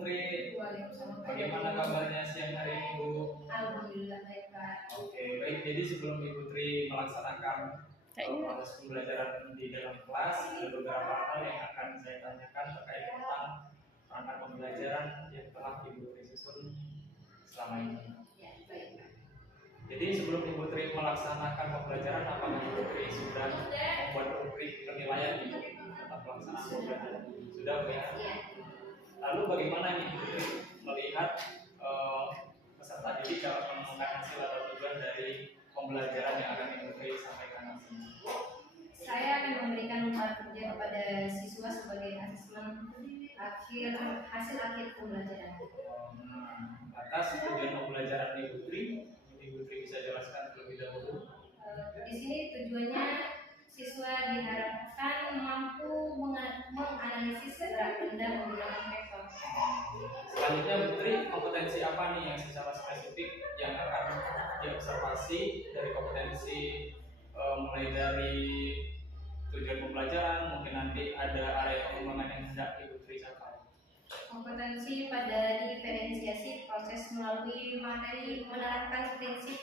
Putri. Waalaikumsalam. Bagaimana kabarnya siang hari ini, Bu? Alhamdulillah baik, Pak. Oke, baik. Jadi sebelum Ibu Tri melaksanakan proses pembelajaran di dalam kelas, ada beberapa hal yang akan saya tanyakan terkait tentang rangka pembelajaran yang telah Ibu Tri susun selama ini. Ya, baik, Pak. Jadi sebelum Ibu Tri melaksanakan pembelajaran, apakah Ibu Tri sudah membuat rubrik penilaian Ibu tentang pelaksanaan pembelajaran? Sudah, Bu ya? Iya. Lalu bagaimana nih Ibu Tri melihat peserta didik dalam menemukan hasil atau tujuan dari pembelajaran yang akan Ibu Tri sampaikan nanti? Saya akan memberikan kerja kepada siswa sebagai asesmen hasil akhir pembelajaran. Atas tujuan pembelajaran Ibu Tri bisa jelaskan terlebih dahulu. Di sini tujuannya siswa diharapkan mampu menganalisis gerak benda menggunakan vektor. Selanjutnya Bu Tri, kompetensi apa nih yang secara spesifik yang akan diobservasi dari kompetensi mulai dari tujuan pembelajaran, mungkin nanti ada area pengembangan yang hendak Ibu Tri capai. Kompetensi pada diferensiasi proses melalui materi menerapkan prinsip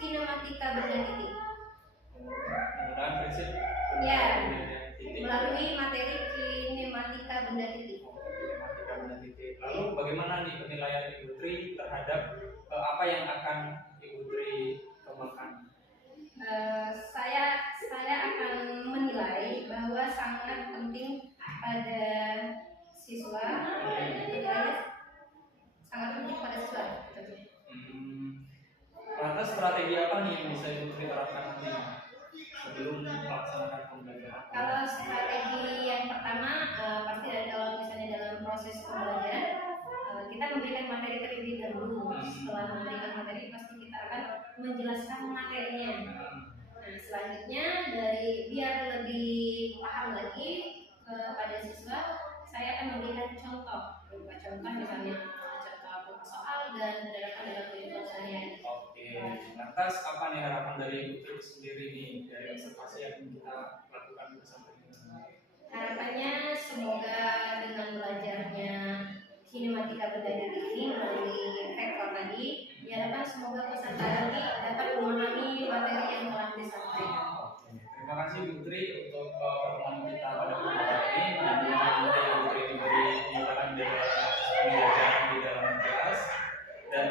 kinematika benda titik. Menggunakan prinsip Ya, titik. melalui materi kinematika benda titik. Kinematika benda titik. Lalu bagaimana nih penilaian Ibu Tri terhadap apa yang akan Ibu Tri kembangkan? Saya akan menilai bahwa sangat penting pada siswa, sangat penting pada siswa. Lantas strategi apa nih yang bisa Ibu Tri terapkan nanti sebelum melaksanakan pembelajaran? Kalau strategi yang pertama pasti ada, kalau misalnya dalam proses pembelajaran kita memberikan materi terlebih dahulu. Setelah memberikan materi pasti kita akan menjelaskan materinya. Nah, selanjutnya dari biar lebih paham lagi kepada siswa, saya akan memberikan contoh berupa contoh misalnya contoh soal dan penerapan dalam kehidupan sehari-hari. Oke, lantas apa nih harapan dari Ibu Tri sendiri nih dari observasi yang kita lakukan bersama ini? Harapannya semoga dengan belajarnya kinematika benda titik ini melalui vektor tadi, diharapkan semoga peserta didik dapat memahami materi yang telah disampaikan. Terima kasih Bu Tri untuk pertemuan kita pada kesempatan ini. Mudah-mudahan nanti Bu Tri diberi penjelasan dari pembelajaran di dalam kelas dan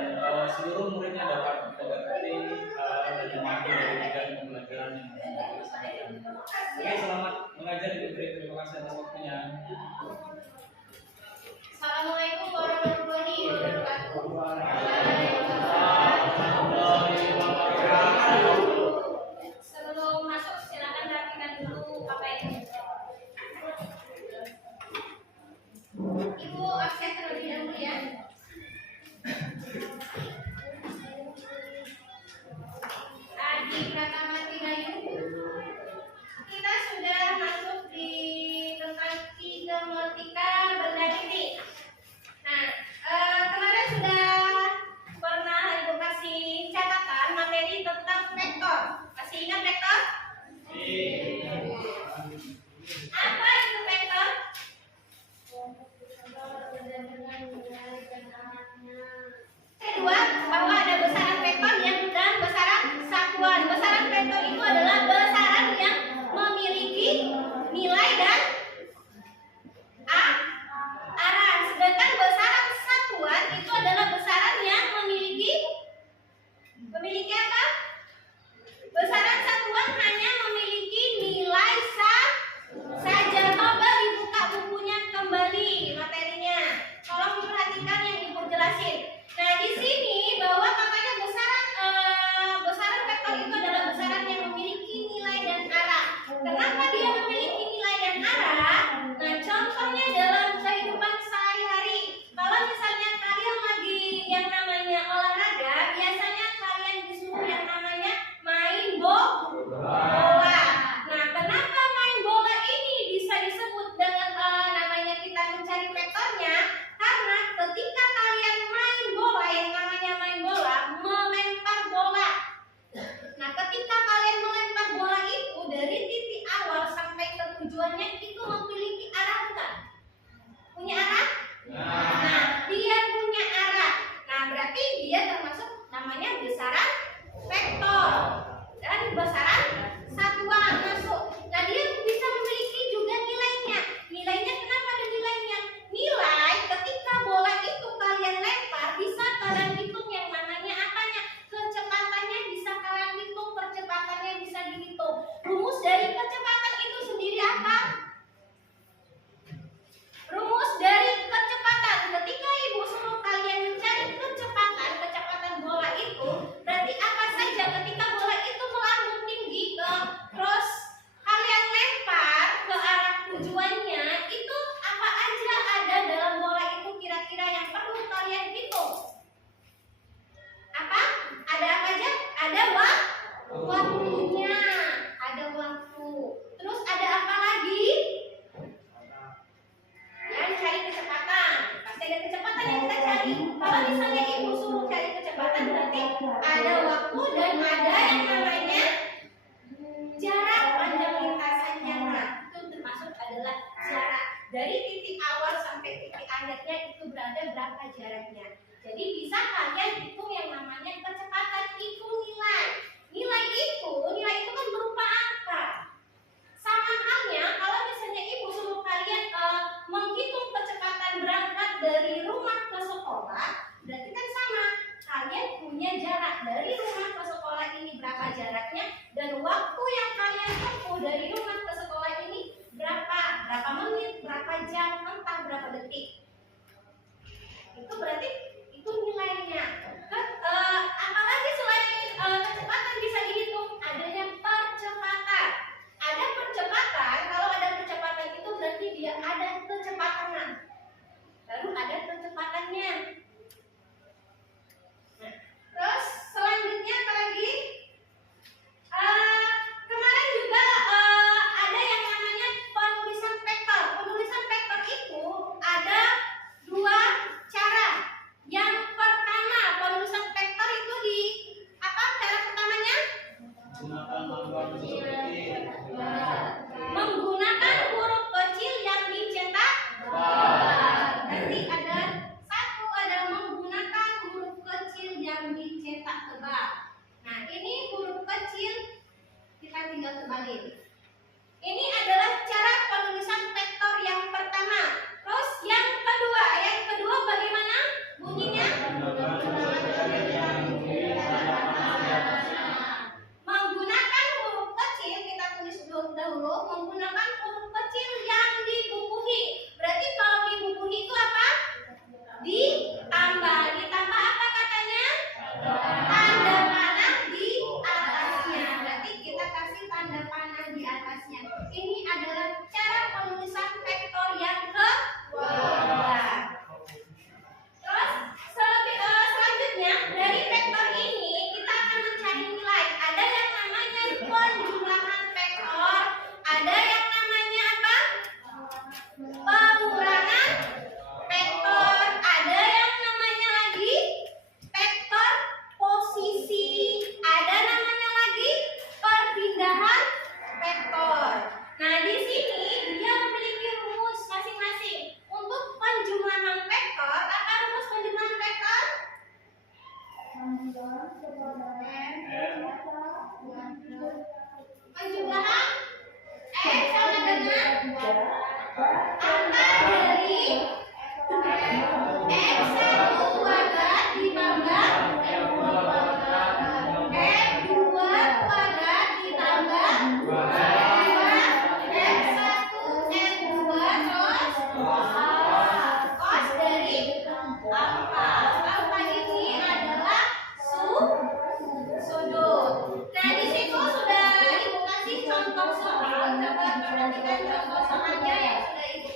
seluruh muridnya dapat mengerti dan memahami dari tujuan pembelajaran yang akan disampaikan. Oke, selamat mengajar Bu Tri. Terima kasih atas waktunya. Assalamualaikum warahmatullahi wabarakatuh. Sebelum masuk silakan rapikan dulu apa ini. Ibu akses terlebih dahulu ya. Adi Pratama Tigayu. Kita sudah masuk di tentang kinematika benda titik. Nah, kemarin sudah pernah Ibu kasih catatan materi tentang vektor. Masih ingat vektor? Apa itu vektor? berada berapa jaraknya. Jadi bisa kalian hitung yang namanya kecepatan itu nilai. Nilai itu kan berupa angka. Sama halnya kalau misalnya ibu suruh kalian menghitung kecepatan berangkat dari rumah ke sekolah, berarti kan sama. Kalian punya jarak dari rumah ke sekolah ini berapa jaraknya, dan waktu yang kalian tempuh dari rumah ke sekolah ini berapa menit, berapa jam, entah berapa detik. Itu berarti itu nilainya. Apalagi selain kecepatan bisa dihitung, adanya percepatan. Ada percepatan, kalau ada percepatan itu berarti dia ada kecepatan. Baru ada kecepatannya. Nah, terus selanjutnya apa lagi? Kemarin juga ada yang namanya penulisan vektor. Penulisan vektor itu ada dua cara. Yang pertama, penulisan vektor itu di apa? Cara pertamanya? Gunakan lambang huruf kecil. Menggunakan huruf kecil yang dicetak. Nanti ada satu, ada menggunakan huruf kecil yang dicetak tebal. Nah, ini huruf kecil kita tinggal tebalin. Ini adalah cara penulisan vektor yang pertama. Terus yang kedua bagaimana bunyinya? Menggunakan huruf kecil, kita tulis dahulu, menggunakan huruf kecil yang dibubuhi. Berarti kalau dibubuhi itu apa? Ditambah. Ditambah apa katanya? Tanda panah di atasnya. Berarti kita kasih tanda panah di atasnya. Ini adalah cara penulisan vektor yang kedua. Terus selanjutnya dari vektor ini kita akan mencari nilai. Ada yang namanya penjumlahan vektor, ada yang namanya apa? Pengurangan vektor, ada yang namanya lagi vektor posisi, ada namanya lagi perpindahan vektor. Nah, di sini dia memiliki rumus masing-masing. Untuk penjumlahan vektor, apa rumus penjumlahan vektor? Penjumlahan X sama dengan angka dari X1 kuadrat ditambah X2 kuadrat ditambah 2 X1 X2 cos dari alfa. Alfa ini adalah sudut. Nah, di situ sudah ibu kasih contoh soal. Coba perhatikan contoh soalnya yang sudah ibu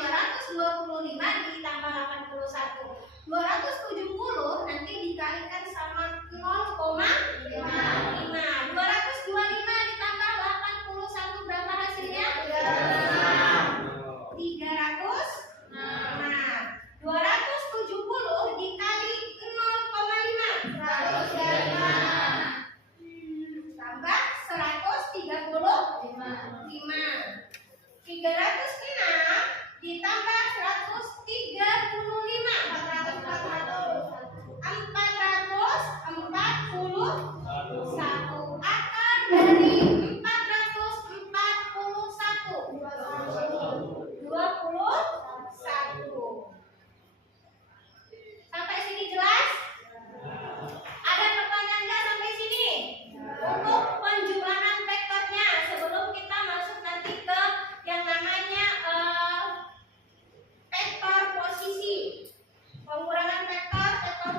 225 ditambah 81. 270 nanti dikalikan sama 0,5. 225 ditambah 81 berapa hasilnya? 300. 270 dikali 0,5 tambah 135. 306 ditambah 135 441 akar dari 441 21. Sampai sini jelas? Ada pertanyaan nggak sampai sini? Untuk penjumlahan vektornya sebelum kita masuk nanti ke yang namanya vektor posisi. Pengurangan vektor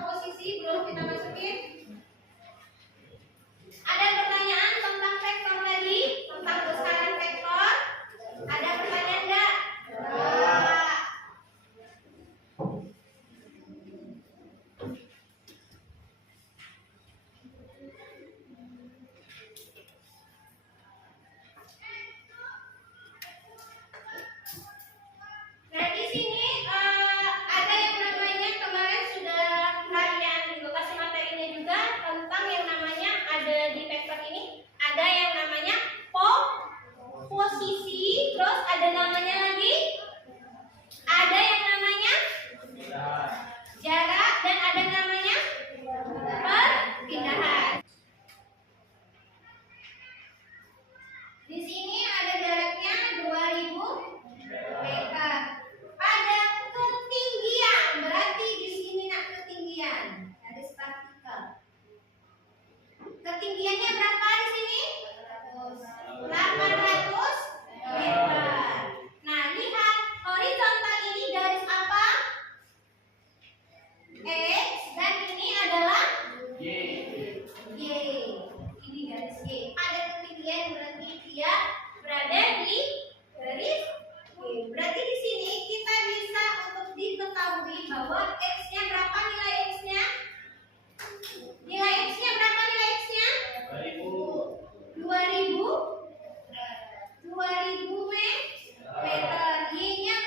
posisi belum kita masukin. Ada pertanyaan tentang vektor tadi, tentang besaran vektor? Ada pertanyaan nggak? Nah, di sini ada yang namanya kemarin sudah kalian kasih materinya juga tentang yang namanya ada di vektor ini ada yang namanya posisi, terus ada namanya lagi ada yang namanya jarak dan ada namanya perpindahan. Di sini ada jaraknya 2000 meter. Pada ketinggian, berarti di sini nak ketinggian. Garis vertikal. Ketinggiannya berapa di sini? 800 meter. Nah, lihat horizontal ini garis apa? X dan ini adalah Y. Ini garis Y. Pada ketinggian berarti dia berada di garis Y. Berarti di sini kita bisa untuk diketahui bahwa X-nya berapa nilai X-nya? Nilai X-nya berapa nilai X-nya? 2000 meter. Y-nya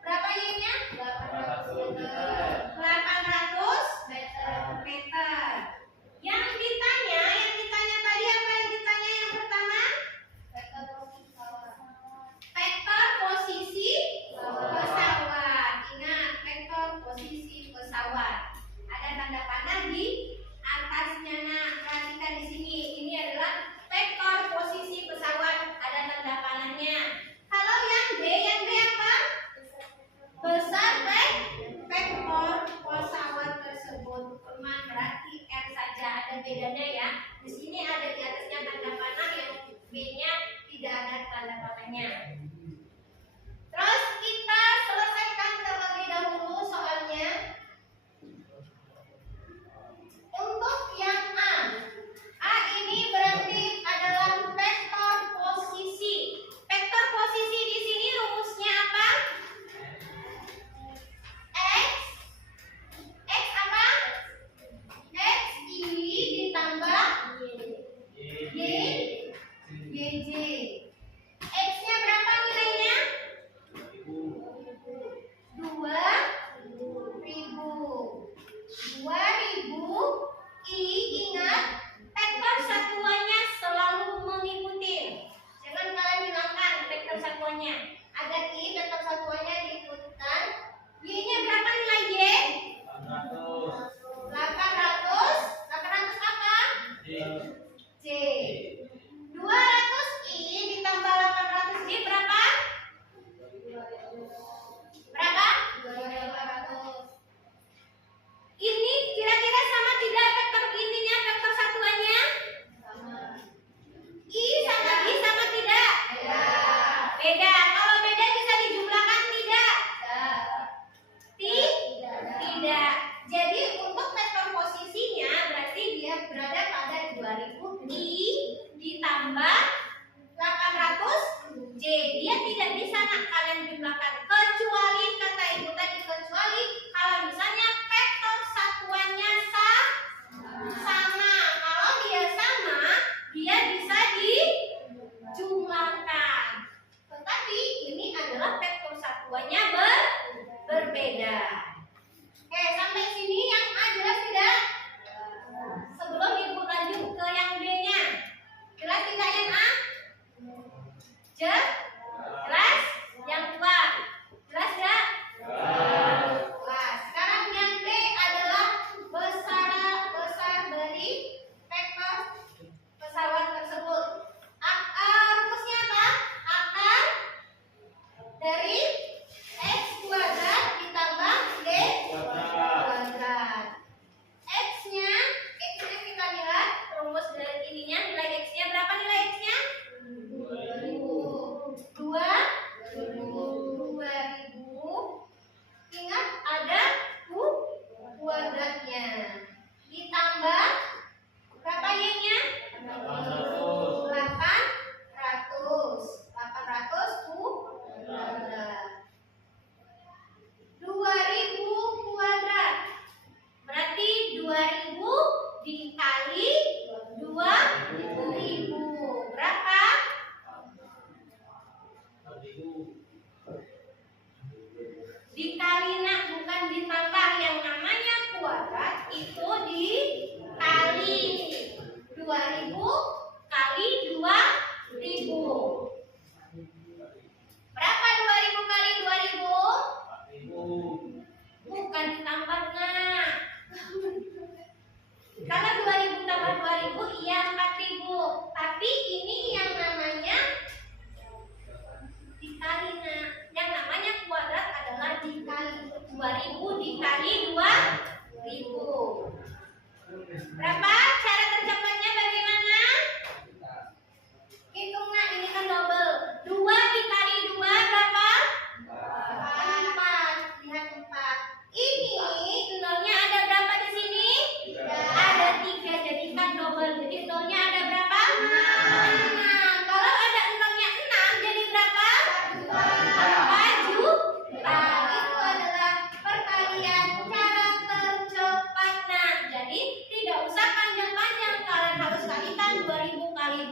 berapa Y-nya? 800 meter. Yang ditanya tadi apa yang ditanya yang pertama? Vektor posisi pesawat. Ingat, vektor posisi pesawat. Ada tanda panah di atasnya. Nah, perhatikan di sini. Ini adalah vektor posisi pesawat. Ada tanda panahnya. Kalau yang D apa? Besar vektor pesawat tersebut. Teman, berarti R saja, ada bedanya ya. Di sini ada di atasnya tanda panah, yang B-nya tidak ada tanda panahnya. Terus kita selesaikan terlebih dahulu soalnya. Untuk yang A ini berarti adalah vektor posisi. Vektor posisi di sini rumusnya apa? X apa? X ini ditambah YJ. X-nya berapa nilainya? 2000. I, ingat vektor satuannya selalu mengikuti. Jangan kalian hilangkan vektor satuannya. Agar I vektor satuannya diikutkan. Y-nya berapa nilai Y? 800 apa? J. 200I ditambah 800 I berapa? Berapa? 200. Ini kira-kira sama tidak vektor ininya, vektor satuannya? Sama. I sama I sama tidak? Beda. Kalau beda bisa dijumlahkan tidak? Tidak. Jadi untuk vektor posisinya berarti dia berada pada 2000 I ditambah 800 J. Dia tidak bisa kalian jumlahkan kecuali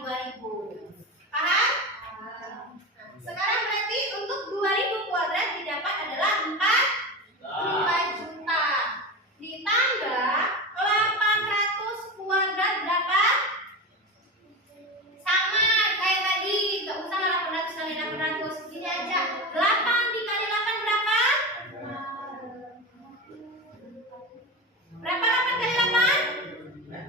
2000. Paham? Sekarang berarti untuk 2000 kuadrat didapat adalah 4 juta. Ditambah 800 kuadrat berapa? Sama kayak tadi, nggak usah 800 kali 800. Gini aja, 8 dikali 8 berapa? Berapa 8 kali 8? 6.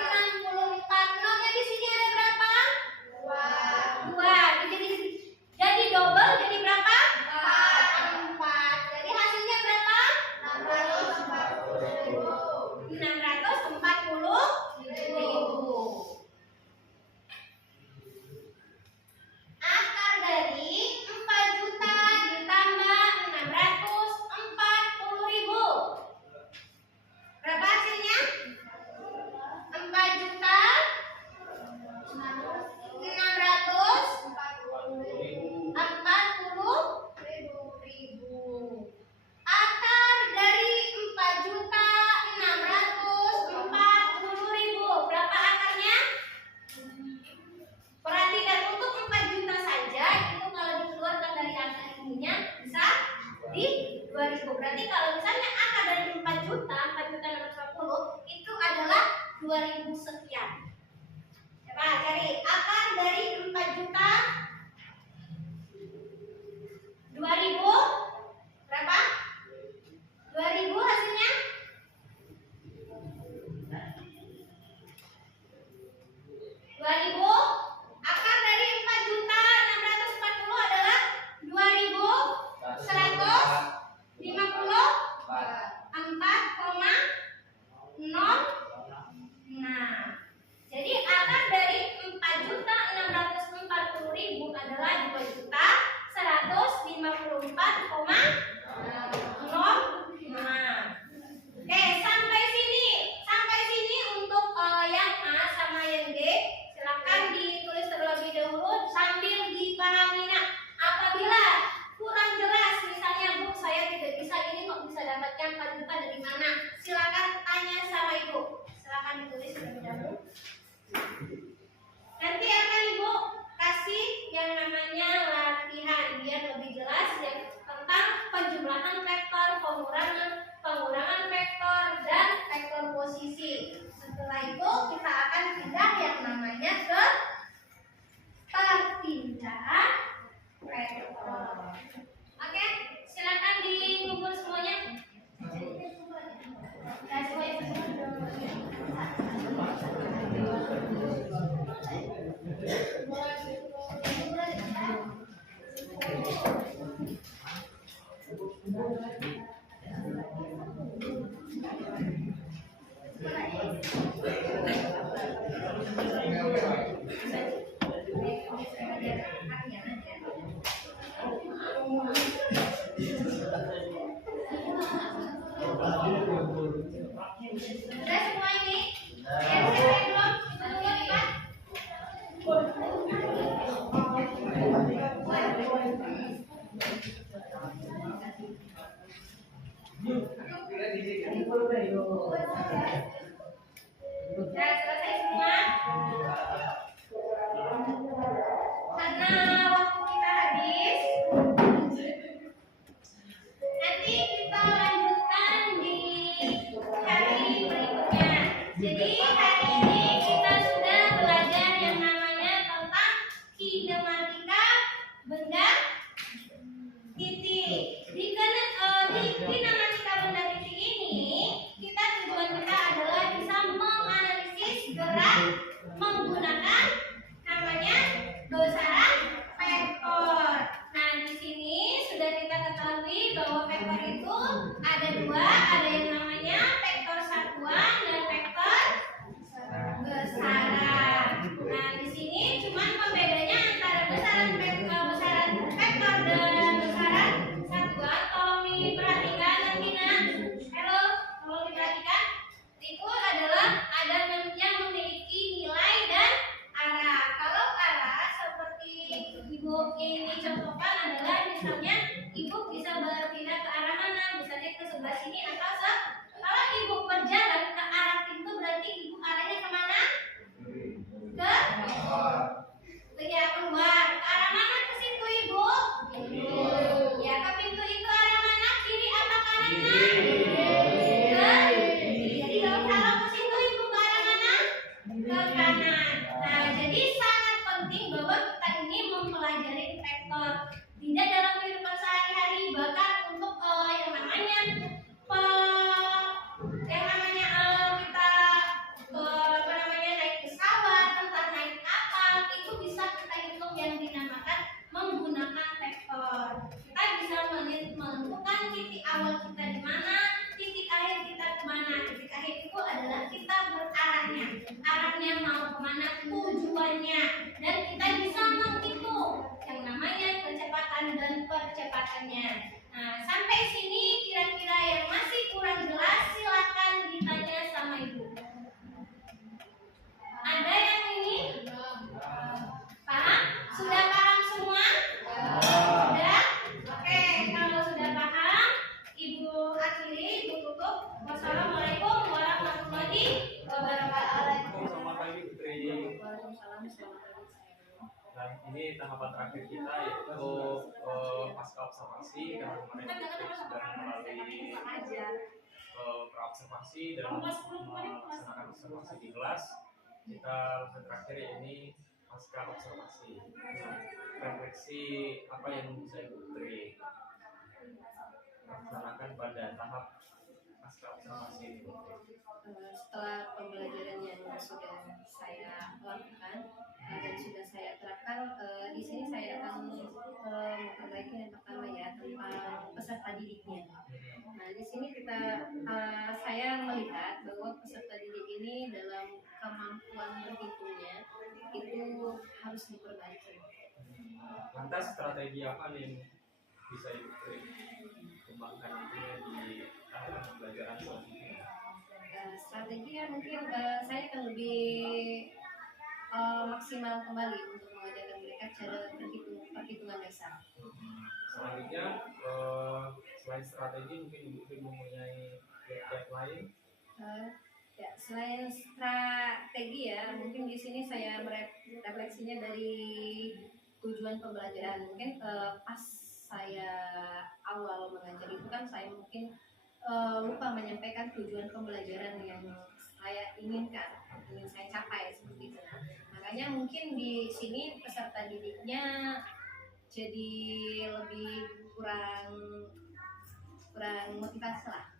64. Nolnya di sini ada berapa? 2. Jadi double jadi berapa? 4. Jadi hasilnya berapa? 640.000. Akar dari 4 juta ditambah 640.000. Berapa hasilnya? 4 juta 640.000. Akar dari 4 juta 640.000. Berapa akarnya? Perhatikan, untuk 4 juta saja itu kalau dikeluarkan dari akar ininya bisa di 2000. Berarti kalau misalnya akar dari 4 juta 640 itu adalah 2000 sekian. Coba cari akar dari 4 juta 2000 berapa? 2000 hasilnya? 2000. Akar dari 4 juta 640 adalah 2154,06. Jadi akar dari 4 juta 640.000 adalah 2 juta 154,06. Oke, sampai sini untuk yang A sama yang D silakan ditulis terlebih dahulu sambil dipahami. Nah, apabila kurang jelas misalnya Bu, saya tidak bisa ini kok bisa dapatkan 4 juta dari mana? Silakan tanya sama Ibu. Silakan ditulis terlebih dahulu. Nanti akan Ibu kasih yang namanya latihan biar lebih jelas ya tentang penjumlahan vektor, pengurangan vektor dan vektor posisi. Setelah itu kita akan pindah yang namanya ke perpindahan vektor. Oke, silakan dikumpul semuanya. Ya, semuanya. ke kanan. Nah, jadi sangat penting bahwa kita ini mempelajari vektor tidak dalam kehidupan sehari-hari, bahkan untuk yang namanya kita apa namanya naik pesawat, entah naik kapal, itu bisa kita hitung yang dinamakan menggunakan vektor. Kita bisa menentukan titik awal kita di mana, titik akhir kita kemana. Titik akhir itu adalah kita arahnya mau kemana, tujuannya, dan kita bisa menghitung yang namanya kecepatan dan percepatannya. Nah, sampai sini kira-kira yang masih kurang jelas silakan ditanya sama ibu. Ada yang ini? Paham? Sudah paham semua? Sudah? Oke, kalau sudah paham, ibu akhiri, ibu tutup. Wassalamualaikum warahmatullahi wabarakatuh. Selamat pagi Putri. Waalaikumsalam, selamat pagi. Nah, ini tahapan terakhir kita yaitu pasca observasi, karena kemarin Putri sudah melalui praobservasi dan melaksanakan observasi di kelas. Kita lanjut terakhir ini pasca observasi. Refleksi apa yang bisa Putri laksanakan pada tahap pasca observasi ini? Setelah pembelajaran yang sudah saya lakukan dan sudah saya terapkan, di sini saya akan memperbaiki yang pertama ya tentang peserta didiknya. Nah, di sini saya melihat bahwa peserta didik ini dalam kemampuan berhitungnya itu harus diperbaiki. Lantas strategi apa nih yang bisa Ibu kembangkan di tahap pembelajaran selanjutnya? Strateginya mungkin saya akan lebih maksimal kembali untuk mengajarkan mereka cara perhitungan dasar. Selanjutnya, selain strategi mungkin Ibu mempunyai tiap lain? Ya, selain strategi ya, mungkin di sini saya refleksinya dari tujuan pembelajaran. Mungkin pas saya awal mengajar itu kan saya mungkin lupa menyampaikan tujuan pembelajaran yang saya ingin saya capai seperti itu. Nah, makanya mungkin di sini peserta didiknya jadi lebih kurang motivasi lah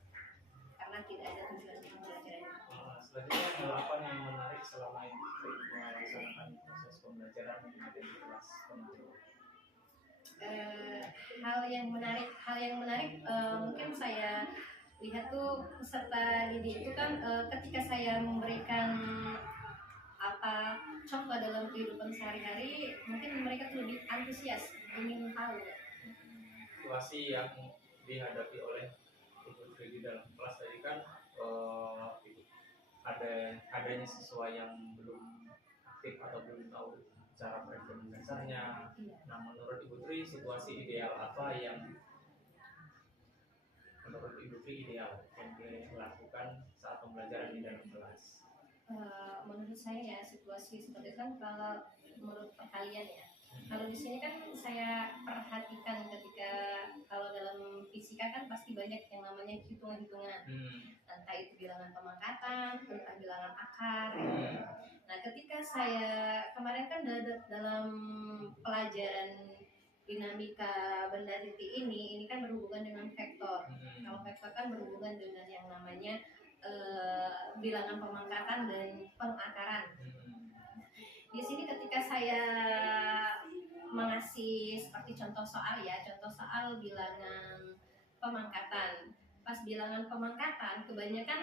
karena tidak ada tujuan pembelajaran. Selanjutnya hal apa yang menarik selama Ibu melaksanakan proses pembelajaran di kelas kemarin? Hal yang menarik mungkin saya lihat tuh peserta didik itu kan ketika saya memberikan contoh dalam kehidupan sehari-hari, mungkin mereka tuh lebih antusias ingin tahu. Situasi yang dihadapi oleh Ibu Tri di dalam kelas tadi kan adanya siswa yang belum aktif atau belum tahu cara perhitungan dasarnya. Nah, menurut Ibu Tri, situasi ideal apa yang menurut Ibu Tri ideal yang dilakukan saat pembelajaran di dalam kelas? Menurut saya ya situasi seperti itu kan kalau menurut kalian ya. Kalau di sini kan saya perhatikan ketika kalau dalam fisika kan pasti banyak yang namanya hitungan-hitungan. Entah itu bilangan pemangkatan, entah bilangan akar. Nah, ketika saya kemarin kan dalam pelajaran dinamika benda titik ini kan berhubungan dengan vektor. Kalau vektor kan berhubungan dengan yang namanya bilangan pemangkatan dan pengakaran. Di sini ketika saya mengasih seperti contoh soal bilangan pemangkatan. Pas bilangan pemangkatan, kebanyakan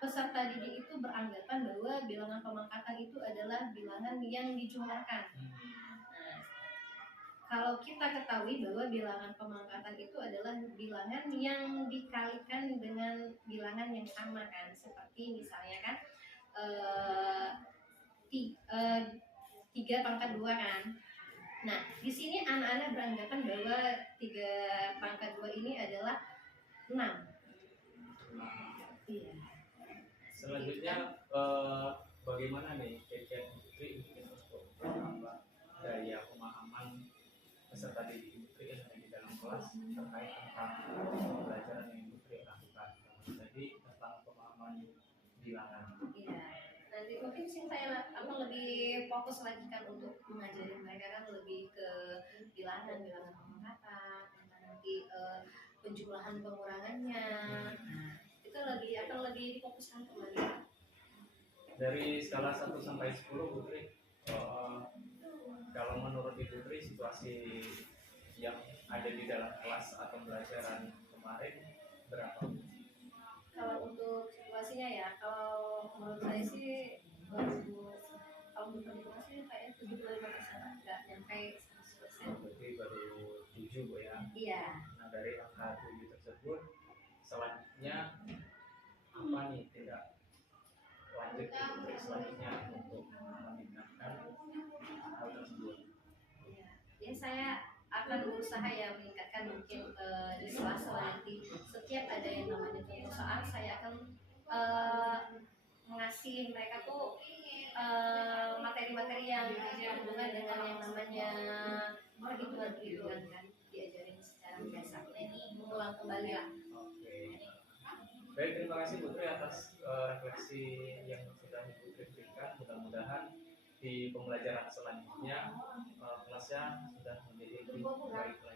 peserta didik itu beranggapan bahwa bilangan pemangkatan itu adalah bilangan yang dijumlahkan. Nah, kalau kita ketahui bahwa bilangan pemangkatan itu adalah bilangan yang dikalikan dengan bilangan yang sama kan, seperti misalnya kan 3 pangkat 2 kan. Nah, di sini anak-anak beranggapan bahwa 3 pangkat 2 ini adalah 6. Iya. Selanjutnya bagaimana nih kira-kira Putri untuk menambah daya pemahaman peserta didik Putri yang ada di dalam kelas terkait tentang pembelajaran yang Putri lakukan. Jadi tentang pemahaman bilangan. Iya. Nanti mungkin saya akan lebih fokus lagi kan untuk mengajari mereka kan lebih ke bilangan pengurangan, nanti penjumlahan pengurangannya. Itu akan lebih difokuskan kembali. Dari skala 1 sampai 10 Putri, kalau menurut Ibu Putri situasi yang ada di dalam kelas atau pembelajaran kemarin berapa? Kalau untuk situasinya ya, kalau menurut saya sih kalau untuk perhitungan sih kayak 75%, nggak nyampe 100%. Berarti baru 7 Bu ya. Iya. Nah dari angka 7 tersebut selanjutnya apa nih tindak lanjut Ibu Putri selanjutnya untuk meningkatkan hal tersebut? Ya saya akan berusaha ya meningkatkan mungkin di sela-sela nanti setiap ada yang namanya perusahaan saya akan mengasih mereka tuh materi-materi yang berhubungan dengan yang namanya perhitungan kan, diajarin secara biasa. Ini mengulang kembali lah. Oke. Baik, terima kasih Putri atas refleksi yang sudah Ibu Putri berikan. Mudah-mudahan di pembelajaran selanjutnya kelasnya sudah menjadi lebih baik lagi.